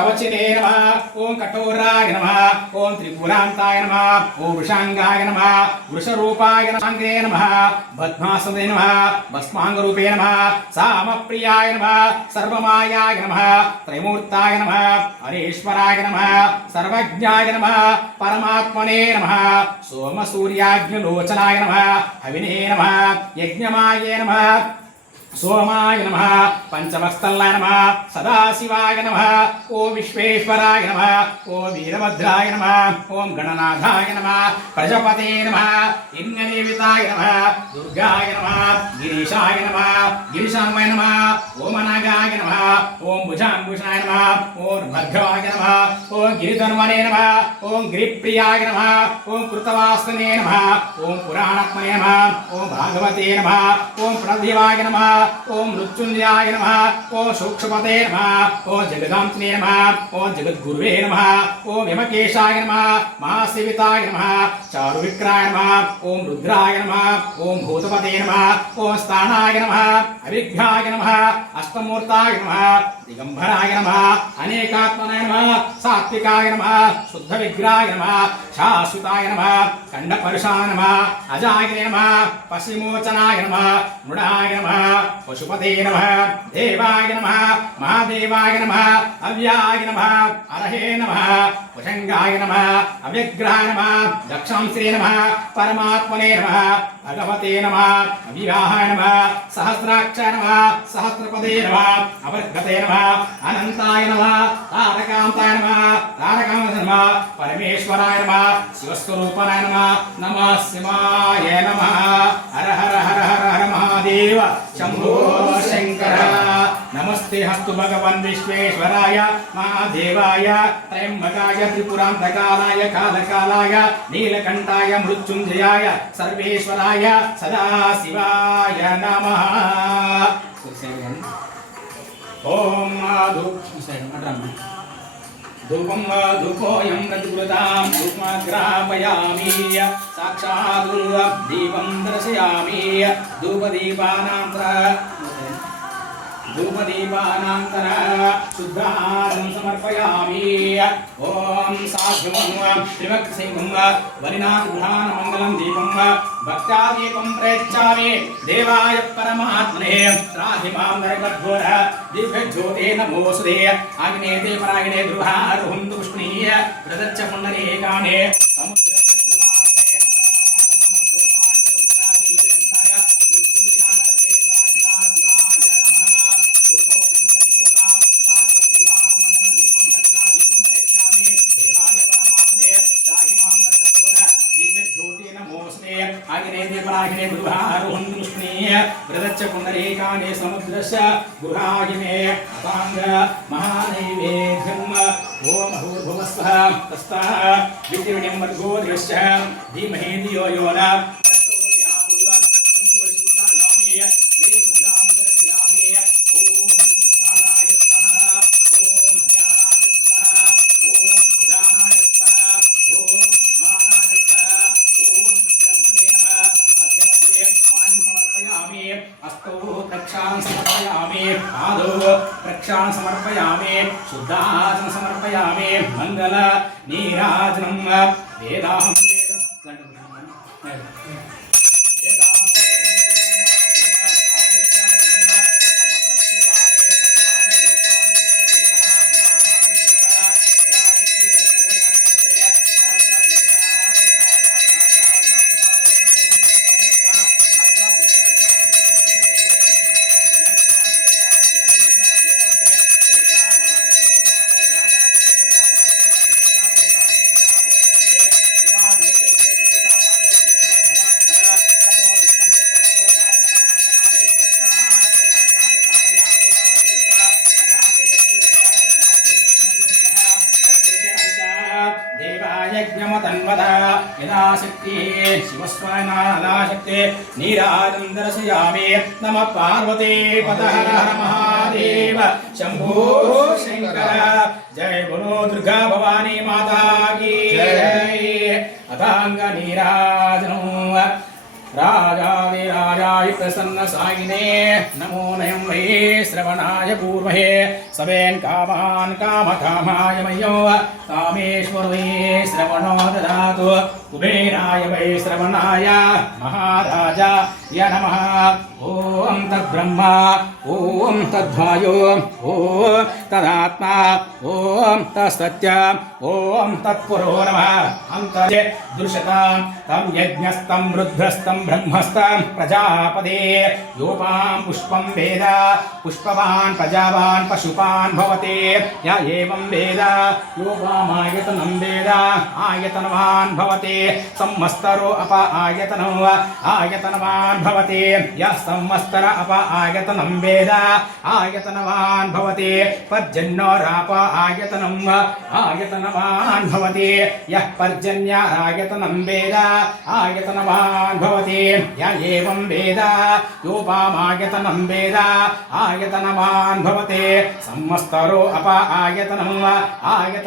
कवचिने नमः ओम कठोराय नमः ओम त्रिपुरांताय नमः ओम वृषांगाय नमः वृषरूपाय नमः भद्मासने नमः भस्मांगरूपे नमः सामप्रियाय नमः सर्वमायाय नमः त्रैमूर्ताय नमः हरेश्वराय नमः सर्वज्ञाय नमः परमात्मने नमः सोमसूर्याग्निलोचनाय नमः हविने नमः यज्ञमाये नमः सोमाय नमः पंचमस्तलाय नमः सदाशिवाय नमः ओम विश्वेश्वराय नमः ओम वीरभद्राय नमः ओम गणनाथाय नमः प्रजापते नमः इंद्रदेवताय नमः दुर्गाय नमः गिरीशाय नमः गिरीशाय नमः ओम अनागाय नमः ओम भुजांकुशाय नमः ओम भद्राय नमः ओम गिरिधर्मणे नमः ओम गिरिप्रियाय नमः ओम कृतवासने नमः ओम पुराणात्मने नमः ओम भागवते नमः ओम प्रणदेवाय नमः ओम मृत्युंजयाय नमः ओम सूक्ष्मपते नमः ओम जगदांतने नमः ओम जगद्गुरुवे नमः ओम यमकेशाय नमः महासेविताय नमः चारुविक्राय नमः ओम रुद्राय नमः ओम भूतपते नमः ओम स्थानाय नमः अविघ्नाय नमः अष्टमूर्ताय नमः दिगंबराय नमः अनेकात्मनाय नमः सात्विकाय नमः शुद्ध विग्रहाय नमः शाश्वताय नमः खंडपरुषाय नमः अजाय नमः पश्चिमोचनाय नमः मृडाय नमः पशुपते नमः देवाय नमः महादेवाय नमः अव्याय नमः अरहे नमः भुजंगाय नमः अव्यग्रहाय नमः दक्षांश्री नमः परमात्मने नमः भगवते नमः अविवाहाय नमः सहस्राक्षाय नमः सहस्रपदे नमः अवर्गते नमः अनंताय नमः तारकांताय नमः तारकांताय नमः परमेश्वराय नमः शिवस्वरूपाय नमः नमः शिवाय नमः हर हर हर हर हर महादेव शंभो शंकर नमस्ते हस्तु भगवन् विश्वेश्वराय महादेवाय त्रयंबकाय त्रिपुरांतकालाय कालकालाय नीलकंठाय मृत्युंजयाय सर्वेश्वराय सदाशिवाय नमः ओम धूपं धूपोऽयं प्रतिगृतां धूपमाग्रापयामि साक्षात् दीपं दर्शयामि धूपदीपानांतर शुद्धानं समर्पयामि ओम साध्वं त्रिवक्सिंहं वलिनागुहानमंगलं दीपं भक्तादीपं प्रयच्छामि देवाय परमात्मने त्राहि मां नरकद्घोर दिव्यज्योते नमोऽस्तुते आग्नेते परायणे ध्रुवारुहं तुष्णीय प्रदच्च पुण्डरीकाने समुद्रस्य आग्नेय गुरुहारोहं कृष्णीय प्रदच्च पुण्डरीकाने समुद्रस्य गुहागिने अपांग महानैवेद्यं ओम भूर्भुवस्वः तस्ता विद्युर्निं वर्गो दृश्य धीमहि धियो यो न प्रक्षां समर्पयामि शुद्धाचन समर्पयामि मंगल नीराजनं वेदाहं यदाशक्ति शिवस्वाय नादाशक्ति नीराजं दर्शयामि नमः पार्वती पतः हर महादेव शंभो शंकर जय बोलो दुर्गा भवानी माता की जय अथांग नीराजनं राजाधिराजाय प्रसन्नसायिने नमो नयं वै श्रवणाय पूर्वहे सवेन् कामान् कामकामाय मह्यो कामेश्वर वै श्रवणो ददातु कुबेराय वै श्रवणाय महाराजाय नमः ॐ तद्ब्रह्मा ॐ तद्वायो ॐ तदात्मा ॐ तत्सत्य ॐ तत्पुरो नमः अन्तरे दृश्यतां तं यज्ञस्तं रुद्रस्तं ब्रह्मस्तं प्रजापते योपां पुष्पं वेद पुष्पवान् प्रजावान् पशुपान् भवते य एवं वेद योपामायतनं वेद आयतनवान् भवते संवत्सरो अप आयतनो आयतनवान् भवते यः संवत्सर अप आयतनं वेद आयतनवान् भवते पर्जन्योराप आयतनं आयतनवान् भवति यः पर्जन्यारायतनं वेद आयतनवान् भवति य एवं वेद योपामायतनं वेद आयतनवान् भवति संवत्सरो अप आयतनं आयतन